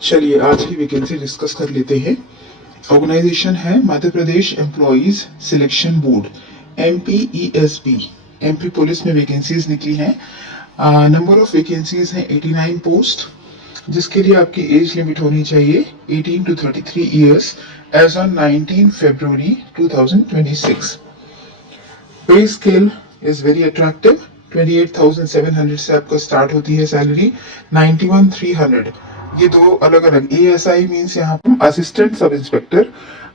चलिए आज की वैकेंसी डिस्कस कर लेते हैं। ऑर्गेनाइजेशन है Madhya Pradesh employees selection board, MPESB। MP police में वैकेंसीज निकली हैं। नंबर ऑफ वैकेंसीज हैं 89 पोस्ट, जिसके लिए आपकी एज लिमिट होनी चाहिए 18 to 33 ईयर्स एज ऑन 19 फरवरी 2026। Pay scale is very attractive. 28,700 से आपका स्टार्ट होती है सैलरी, 91,300। ये दो अलग अलग ASI मीन्स यहाँ पर असिस्टेंट सब इंस्पेक्टर,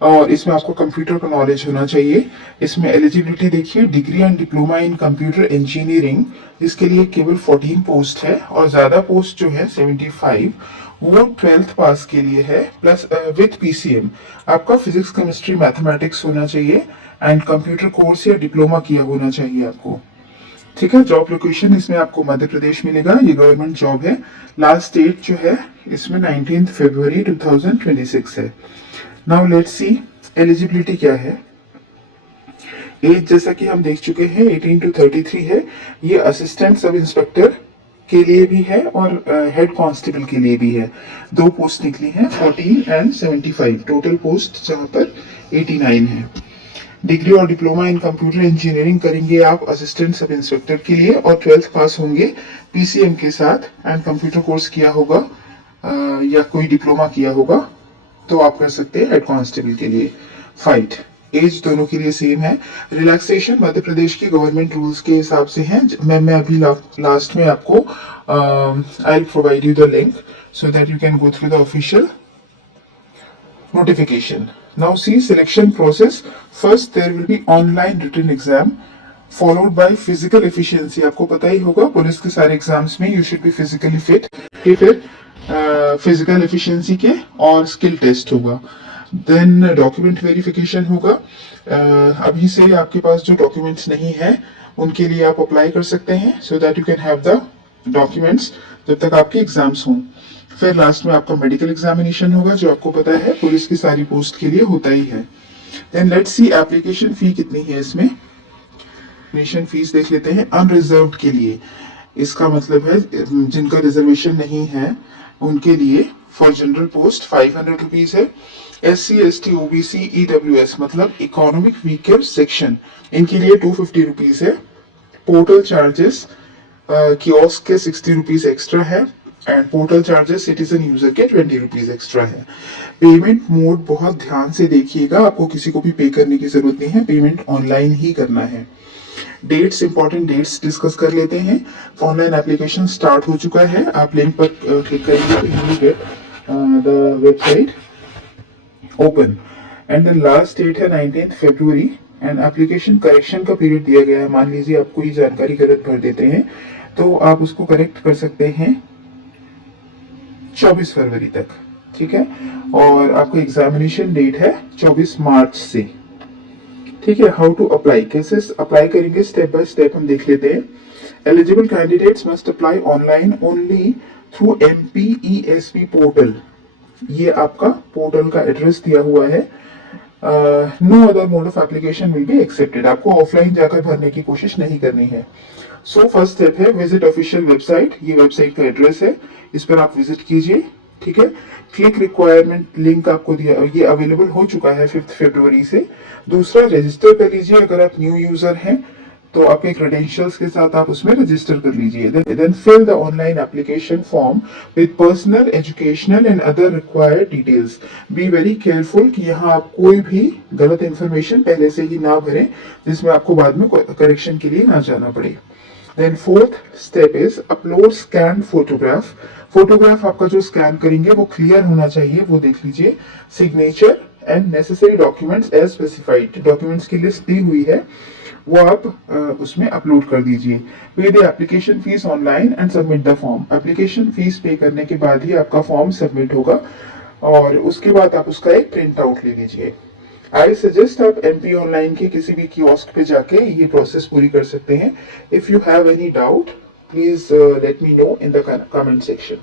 और इसमें आपको कंप्यूटर का नॉलेज होना चाहिए। इसमें एलिजिबिलिटी देखिए, degree and diploma in computer engineering, जिसके लिए केवल 14 पोस्ट है, और ज्यादा पोस्ट जो है 75 वो 12th पास के लिए है, प्लस विथ PCM। आपका फिजिक्स केमिस्ट्री मैथमेटिक्स होना चाहिए एंड कंप्यूटर कोर्स या डिप्लोमा किया होना चाहिए आपको। ठीक है। जॉब लोकेशन इसमें आपको मध्य प्रदेश मिलेगा, ये गवर्नमेंट जॉब है। लास्ट डेट जो है इसमें 19 फरवरी 2026 है। नाउ लेट्स सी एलिजिबिलिटी क्या है। एज जैसा कि हम देख चुके हैं 18 to 33 है। ये असिस्टेंट सब इंस्पेक्टर के लिए भी है और हेड कांस्टेबल के लिए भी है। दो पोस्ट निकली हैं, 14 एंड 75, टोटल पोस्ट जहां पर 89 है। डिग्री और डिप्लोमा इन कंप्यूटर इंजीनियरिंग करेंगे आप असिस्टेंट सब इंस्पेक्टर के लिए, और 12th पास होंगे PCM के साथ एंड कंप्यूटर कोर्स किया होगा या कोई डिप्लोमा किया होगा तो आप कर सकते हैं हेड कांस्टेबल के लिए। फाइट एज दोनों के लिए सेम है। रिलैक्सेशन मध्य प्रदेश की गवर्नमेंट रूल्स के हिसाब से है। मैं अभी लास्ट में आपको I will provide you the link so that you can go through the official notification. Now see selection process. First there will be online written exam followed by physical efficiency. आपको पता ही होगा police के सारे exams में you should be physically fit। फिर physical efficiency के और skill test होगा। देन डॉक्यूमेंट वेरिफिकेशन होगा। अभी से आपके पास जो डॉक्यूमेंट्स नहीं है उनके लिए आप अप्लाई कर सकते हैं so that you can have the documents जब तक आपके एग्जाम्स हों। फिर लास्ट में आपका मेडिकल एग्जामिनेशन होगा, जो आपको पता है पुलिस की सारी पोस्ट के लिए होता ही है। Then let's see application fee कितनी है इसमें। एप्लीकेशन फीस देख लेते हैं। अनरिजर्व्ड के लिए, इसका मतलब है जिनका रिजर्वेशन नहीं है उनके लिए फॉर जनरल पोस्ट 500 रुपीज है। SC ST OBC EWS मतलब इकोनॉमिक वीकर सेक्शन, इनके लिए 250 रुपीज है। पोर्टल चार्जेस कियोस्क के 60 रुपीज एक्स्ट्रा है and portal charges citizen user के 20 रुपीज एक्स्ट्रा है। पेमेंट मोड बहुत ध्यान से देखिएगा, आपको किसी को भी पे करने की जरूरत नहीं है, पेमेंट ऑनलाइन ही करना है। डेट्स, इंपॉर्टेंट डेट्स डिस्कस कर लेते हैं। ऑनलाइन एप्लीकेशन स्टार्ट हो चुका है, आप लिंक पर क्लिक करेंगे तो you will get the website open and then last date है 19 फरवरी एंड एप्लीकेशन करेक्शन का पीरियड दिया गया है। मान लीजिए आपको ये जानकारी गलत भर देते हैं तो आप उसको करेक्ट कर सकते हैं 24 फरवरी तक। ठीक है। और आपका एग्जामिनेशन डेट है 24 मार्च से। ठीक है। हाउ टू अप्लाई, कैसे अप्लाई करेंगे स्टेप बाय स्टेप हम देख लेते हैं। Eligible candidates must apply online only through MPESB portal. ये आपका पोर्टल का एड्रेस दिया हुआ है। No other mode of application will be accepted. आपको ऑफलाइन जाकर भरने की कोशिश नहीं करनी है। सो फर्स्ट स्टेप है विजिट ऑफिशियल वेबसाइट। ये वेबसाइट का एड्रेस है, इस पर आप विजिट कीजिए। ठीक है। क्लिक रिक्वायरमेंट लिंक आपको दिया, ये अवेलेबल हो चुका है 5 फरवरी से। दूसरा रजिस्टर कर लीजिए, अगर आप न्यू यूजर हैं तो आपके क्रेडेंशियल्स के साथ आप उसमें रजिस्टर कर लीजिए। Then fill the online application form with personal educational and other required details. Be very careful कि यहाँ आप कोई भी गलत इंफॉर्मेशन पहले से ही ना भरें जिसमें आपको बाद में करेक्शन के लिए ना जाना पड़े। Then fourth step is upload scan photograph. Photograph आपका जो स्कैन करेंगे वो क्लियर होना चाहिए, वो देख लीजिए। Signature and necessary documents as specified, documents की लिस्ट दी हुई है वो आप उसमें अपलोड कर दीजिए। Pay the application fee online and submit the form. Application fee pay करने के बाद ही आपका फॉर्म सबमिट होगा और उसके बाद आप उसका एक प्रिंट आउट ले लीजिए। आई सजेस्ट आप MP ऑनलाइन के किसी भी कियोस्क पे जाके ये प्रोसेस पूरी कर सकते हैं। If you have any doubt please let me know in the comment section.